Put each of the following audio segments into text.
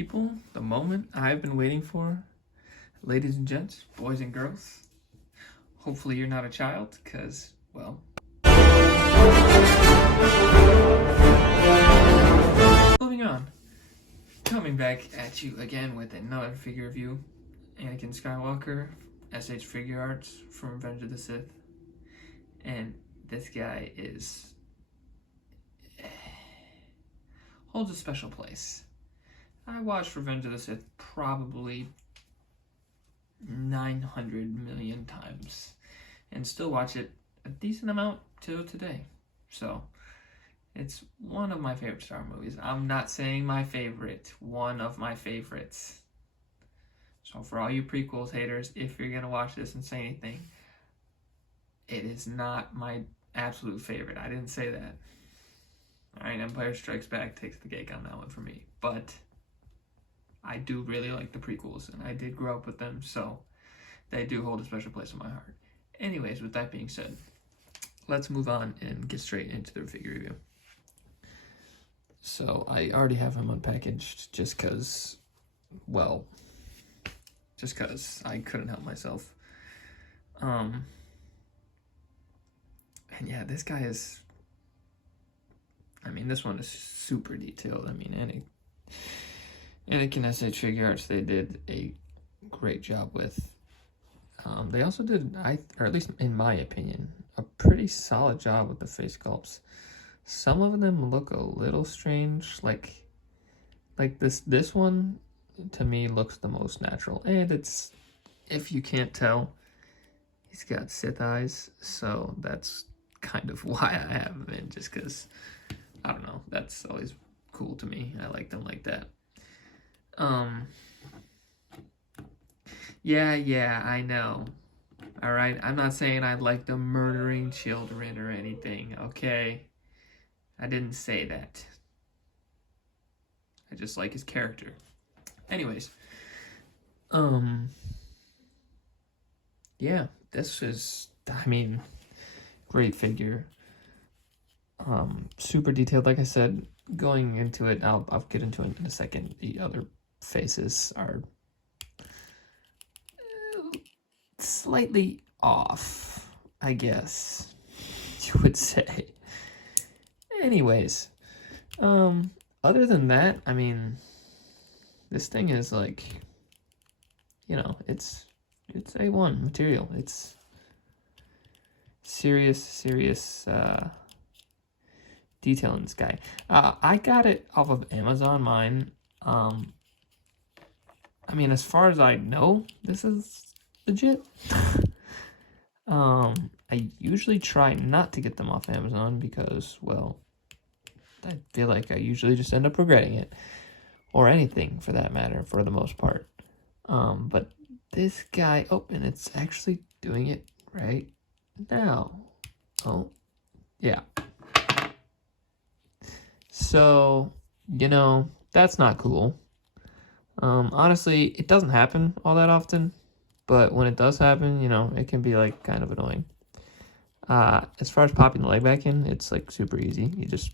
people, the moment I've been waiting for. Ladies and gents, boys and girls, hopefully you're not a child, because, well... Moving on. Coming back at you again with another figure review. Anakin Skywalker, S.H.Figuarts from Revenge of the Sith. And this guy holds a special place. I watched Revenge of the Sith probably 900 million times and still watch it a decent amount till today. So it's one of my favorite Star Wars movies. I'm not saying my favorite, one of my favorites. So for all you prequels haters, if you're gonna watch this and say anything, it is not my absolute favorite. I didn't say that. Alright, Empire Strikes Back takes the cake on that one for me. But I do really like the prequels, and I did grow up with them, so they do hold a special place in my heart. Anyways, with that being said, let's move on and get straight into the figure review. So I already have him unpackaged just because, well, just because I couldn't help myself. And yeah, this guy is, I mean, this one is super detailed. I mean, Anakin S.H.Figuarts, they did a great job with. They also did, or at least in my opinion, a pretty solid job with the face sculpts. Some of them look a little strange, like this one to me looks the most natural, and it's, if you can't tell, he's got Sith eyes, so that's kind of why I have him in, just because, I don't know, that's always cool to me. I like them like that. Yeah, I know. Alright, I'm not saying I like them murdering children or anything, okay? I didn't say that. I just like his character. Anyways. Yeah, this is, I mean, great figure. Super detailed, like I said, going into it, I'll get into it in a second. The other faces are slightly off, I guess you would say. Anyways, other than that, I mean, this thing is like, you know, it's A1 material. It's serious detail in this guy. I got it off of Amazon, mine. I mean, as far as I know, this is legit. I usually try not to get them off Amazon because, well, I feel like I usually just end up regretting it. Or anything, for that matter, for the most part. But this guy, oh, and it's actually doing it right now. Oh, yeah. So, you know, that's not cool. Honestly, it doesn't happen all that often, but when it does happen, you know, it can be like kind of annoying. As far as popping the leg back in, it's like super easy. You just,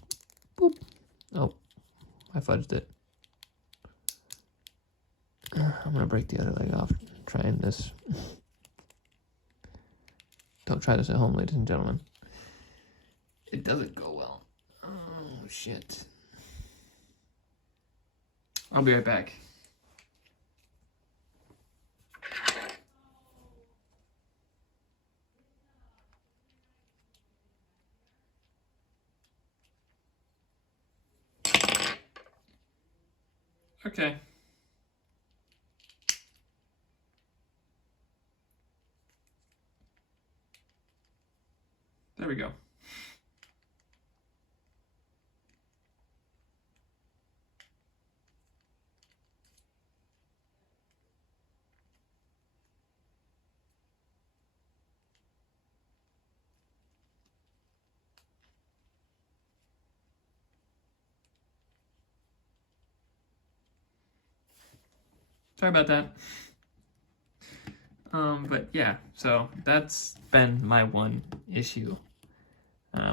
boop. Oh, I fudged it. I'm gonna break the other leg off trying this. Don't try this at home, ladies and gentlemen. It doesn't go well. Oh, shit. I'll be right back. Okay. There we go. Sorry about that. But yeah, so that's been my one issue.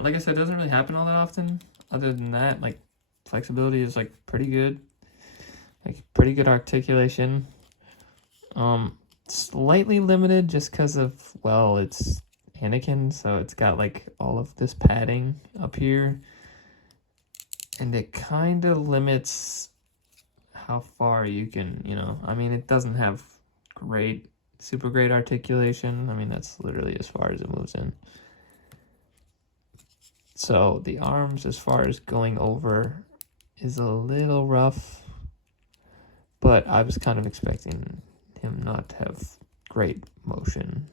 Like I said, it doesn't really happen all that often. Other than that, like, flexibility is like pretty good. Like, pretty good articulation. Slightly limited just because of, well, it's Anakin, so it's got like all of this padding up here. And it kind of limits how far you can, I mean, it doesn't have super great articulation. I mean, that's literally as far as it moves in. So the arms, as far as going over, is a little rough. But I was kind of expecting him not to have great motion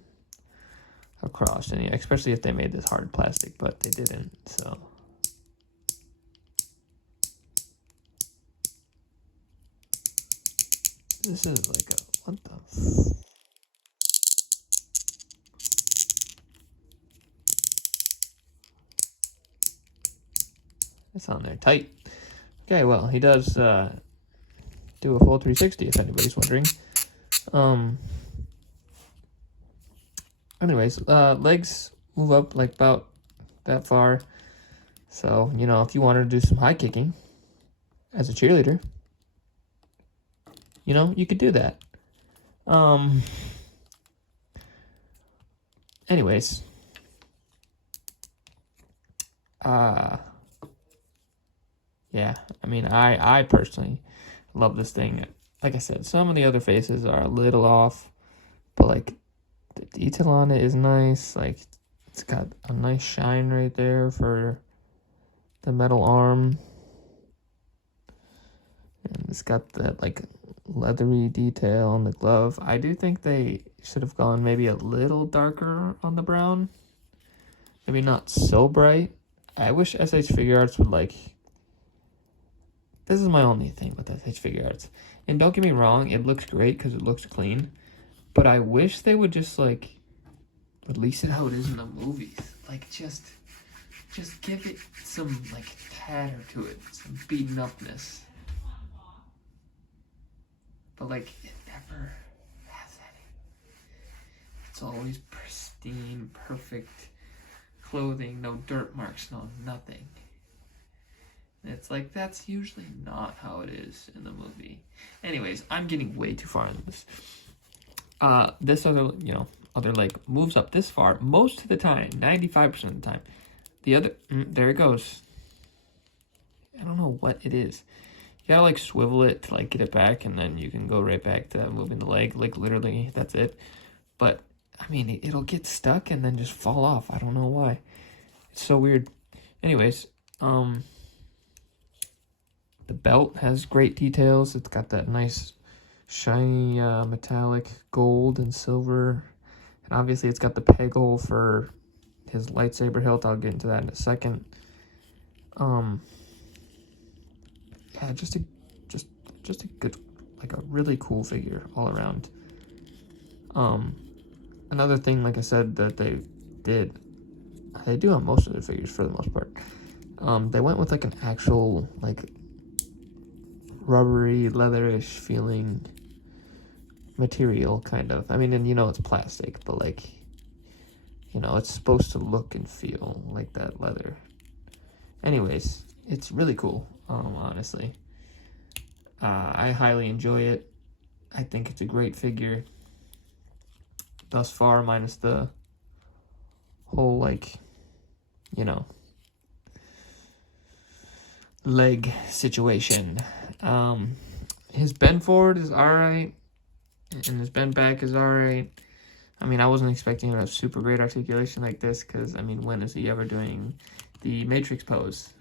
across, and especially if they made this hard plastic, but they didn't, so. This is like what the? It's on there tight. Okay, well, he does do a full 360 if anybody's wondering. Anyways, legs move up like about that far. So, if you wanted to do some high kicking as a cheerleader, you could do that. Anyways. Yeah, I mean, I personally love this thing. Like I said, some of the other faces are a little off, but like the detail on it is nice. Like, it's got a nice shine right there for the metal arm. And it's got that like leathery detail on the glove. I do think they should have gone maybe a little darker on the brown. Maybe not so bright. I wish S.H.Figuarts would like... This is my only thing with S.H.Figuarts. And don't get me wrong, it looks great because it looks clean. But I wish they would just like release it how it is in the movies. Like just give it some like tatter to it, some beaten upness. But like it never has any. It's always pristine, perfect clothing, no dirt marks, no nothing. And it's like that's usually not how it is in the movie. Anyways, I'm getting way too far into this. This other leg moves up this far most of the time, 95% of the time. The other, there it goes. I don't know what it is. You gotta like swivel it to like get it back, and then you can go right back to moving the leg. Like literally, that's it. But I mean, it'll get stuck and then just fall off. I don't know why. It's so weird. Anyways, the belt has great details. It's got that nice shiny metallic gold and silver. And obviously it's got the peg hole for his lightsaber hilt. I'll get into that in a second. Yeah, just a good, like a really cool figure all around. Another thing, like I said, that they do on most of their figures for the most part. They went with like an actual like rubbery, leatherish feeling material, kind of. I mean, and it's plastic, but like, it's supposed to look and feel like that leather. Anyways, it's really cool, honestly. I highly enjoy it. I think it's a great figure thus far, minus the whole, like, leg situation. His bend forward is alright, and his bend back is alright. I mean, I wasn't expecting a super great articulation like this, because, I mean, when is he ever doing the Matrix pose?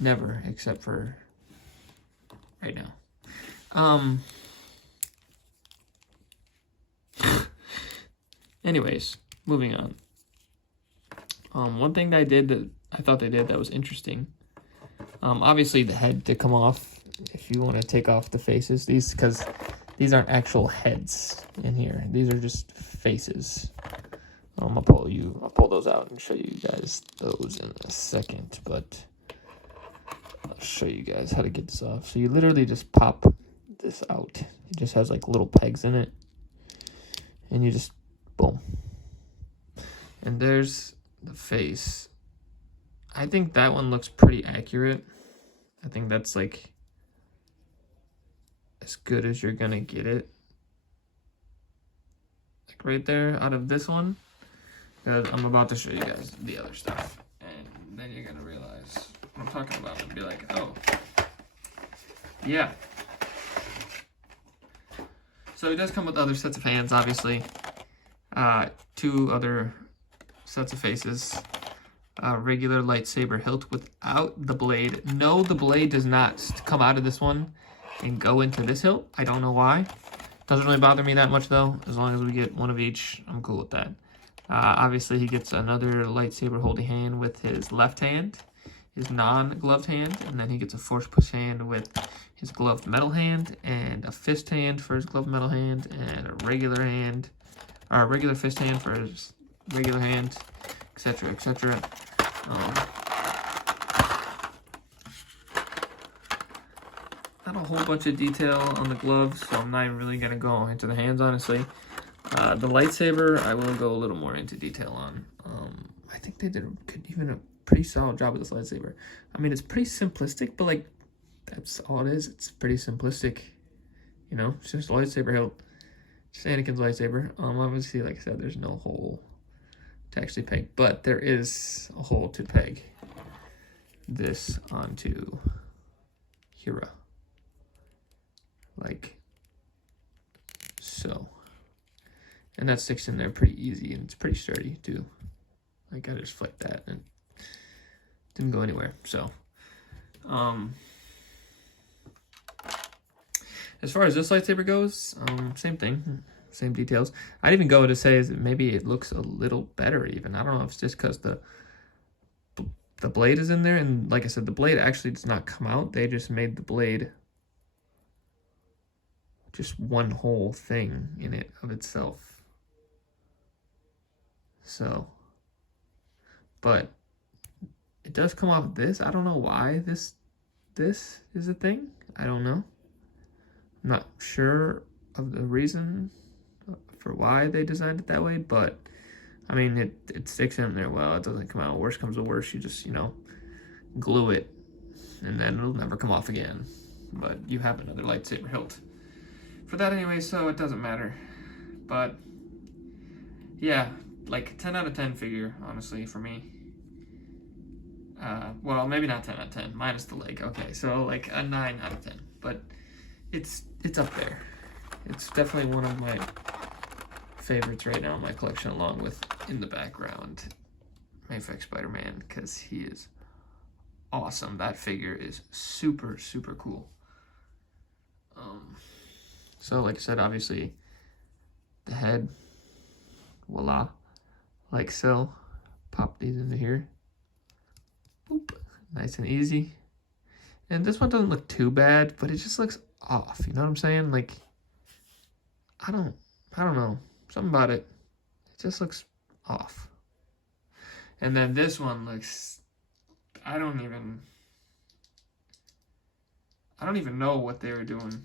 Never, except for right now. Anyways, moving on. One thing that I thought they did that was interesting. Obviously the head to come off if you want to take off the faces. Because these aren't actual heads in here. These are just faces. I'll pull those out and show you guys those in a second, but I'll show you guys how to get this off. So you literally just pop this out. It just has like little pegs in it, and you just boom. And there's the face. I think that one looks pretty accurate. I think that's like as good as you're gonna get it. Like right there out of this one. Because I'm about to show you guys the other stuff. And then you're gonna realize what I'm talking about and be like, oh, yeah. So it does come with other sets of hands, obviously. 2 other sets of faces. Regular lightsaber hilt without the blade. No, the blade does not come out of this one and go into this hilt. I don't know why. Doesn't really bother me that much though. As long as we get one of each, I'm cool with that. Obviously, he gets another lightsaber holding hand with his left hand, his non-gloved hand, and then he gets a force push hand with his gloved metal hand, and a fist hand for his gloved metal hand, and a regular hand, or a regular fist hand for his regular hand, etc., etc. Not a whole bunch of detail on the gloves, so I'm not even really going to go into the hands, honestly. The lightsaber, I will go a little more into detail on. I think they did a pretty solid job with this lightsaber. I mean, it's pretty simplistic, but like, that's all it is. It's pretty simplistic, you know? It's just a lightsaber hilt. Just Anakin's lightsaber. Obviously, like I said, there's no hole to actually peg, but there is a hole to peg this onto Hera. Like so. And that sticks in there pretty easy, and it's pretty sturdy too. Like I just flicked that and it didn't go anywhere. So as far as this lightsaber goes, same thing, same details. I'd even go to say that maybe it looks a little better even. I don't know if it's just because the blade is in there, and like I said, the blade actually does not come out. They just made the blade just one whole thing in it of itself. So, but it does come off this. I don't know why this is a thing. I don't know. I'm not sure of the reason for why they designed it that way, but I mean, it sticks in there well. It doesn't come out. Worst comes to worst, you just, you know, glue it, and then it'll never come off again. But you have another lightsaber hilt for that anyway, so it doesn't matter. But yeah, like 10 out of 10 figure, honestly, for me. Well, maybe not 10 out of 10, minus the leg. Okay, so like a 9 out of 10, but it's up there. It's definitely one of my favorites right now in my collection, along with, in the background, Mayfix Spider-Man, because he is awesome. That figure is super, super cool. So like I said, obviously, the head, voila, like so. Pop these into here. Boop. Nice and easy. And this one doesn't look too bad, but it just looks off. You know what I'm saying? Like, I don't know. Something about it. It just looks off. And then this one looks, I don't even know what they were doing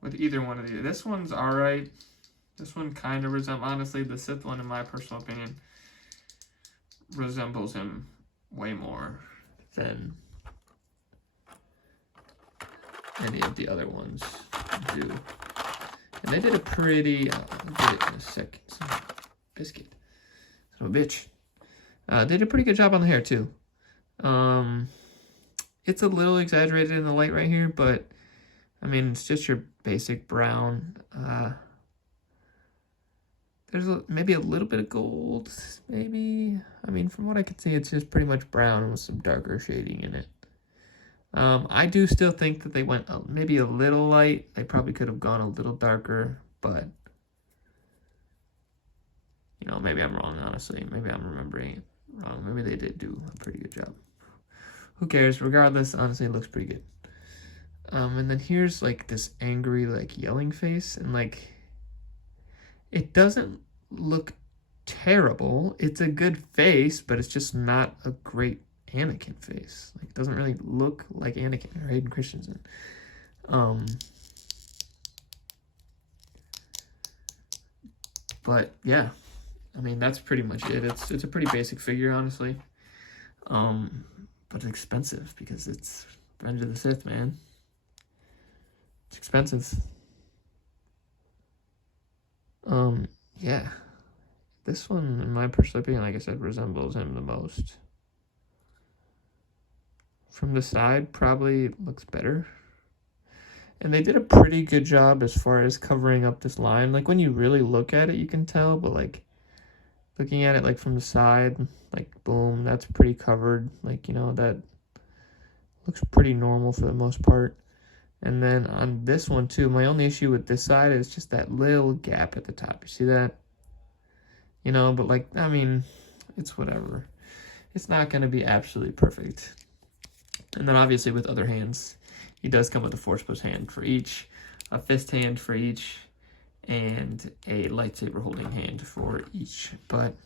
with either one of these. This one's alright. This one kind of resembles, honestly, the Sith one, in my personal opinion, resembles him way more than any of the other ones do. And they did a pretty, I'll get it in a second, biscuit, son of a bitch. They did a pretty good job on the hair too. It's a little exaggerated in the light right here, but I mean, it's just your basic brown. There's maybe a little bit of gold, maybe. I mean, from what I can see, it's just pretty much brown with some darker shading in it. I do still think that they went maybe a little light. They probably could have gone a little darker, but you know, maybe I'm wrong, honestly. Maybe I'm remembering it wrong. Maybe they did do a pretty good job. Who cares? Regardless, honestly, it looks pretty good. And then here's like this angry, like yelling face, and like it doesn't look terrible. It's a good face, but it's just not a great Anakin face. Like, it doesn't really look like Anakin or Hayden Christensen. But yeah, I mean, that's pretty much it. It's a pretty basic figure, honestly. But it's expensive because it's Revenge of the Sith, man. It's expensive. Yeah. This one, in my personal opinion, like I said, resembles him the most. From the side, probably looks better. And they did a pretty good job as far as covering up this line. Like, when you really look at it, you can tell, but, like, looking at it, like, from the side, like, boom, that's pretty covered. Like, you know, that looks pretty normal for the most part. And then on this one, too, my only issue with this side is just that little gap at the top. You see that? You know, but, like, I mean, it's whatever. It's not going to be absolutely perfect. And then, obviously, with other hands, he does come with a Force Push hand for each, a fist hand for each, and a lightsaber holding hand for each. But,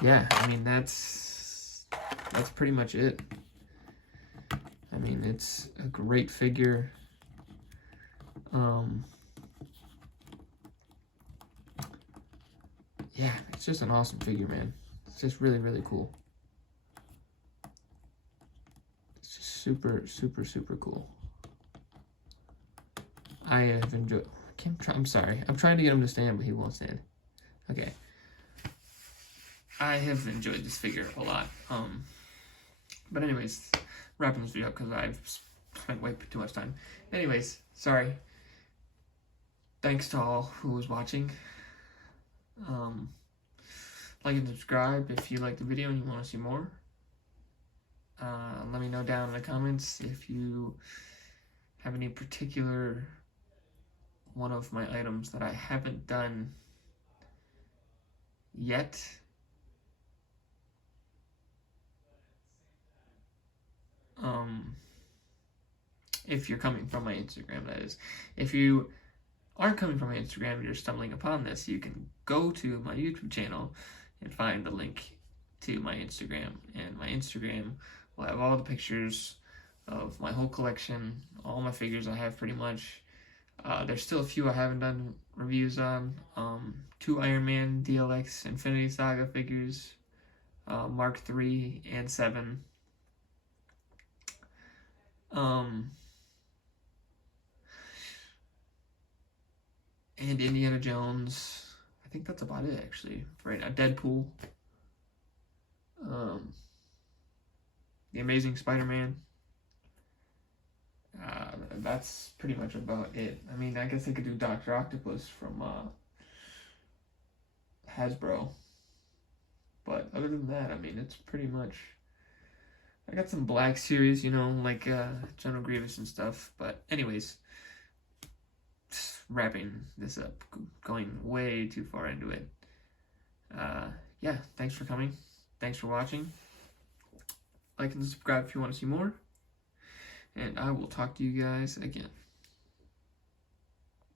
yeah, I mean, that's pretty much it. I mean, it's a great figure. Yeah, it's just an awesome figure, man. It's just really, really cool. It's just super, super, super cool. I have enjoyed... I'm sorry. I'm trying to get him to stand, but he won't stand. Okay. I have enjoyed this figure a lot. But anyways, wrapping this video up because I've spent way too much time. Anyways, sorry. Thanks to all who was watching. Like and subscribe if you like the video and you want to see more. Let me know down in the comments if you have any particular one of my items that I haven't done yet. If you're coming from my Instagram, that is. If you aren't coming from my Instagram, you're stumbling upon this, you can go to my YouTube channel and find the link to my Instagram. And my Instagram will have all the pictures of my whole collection, all my figures I have pretty much. There's still a few I haven't done reviews on. 2 Iron Man DLX Infinity Saga figures, Mark III and 7. And Indiana Jones. I think that's about it, actually, for right now. Deadpool. The Amazing Spider-Man. That's pretty much about it. I mean, I guess I could do Dr. Octopus from Hasbro. But other than that, I mean, it's pretty much... I got some Black Series, you know, like General Grievous and stuff. But anyways, wrapping this up, going way too far into it. Yeah, thanks for coming. Thanks for watching. Like and subscribe if you want to see more. And I will talk to you guys again.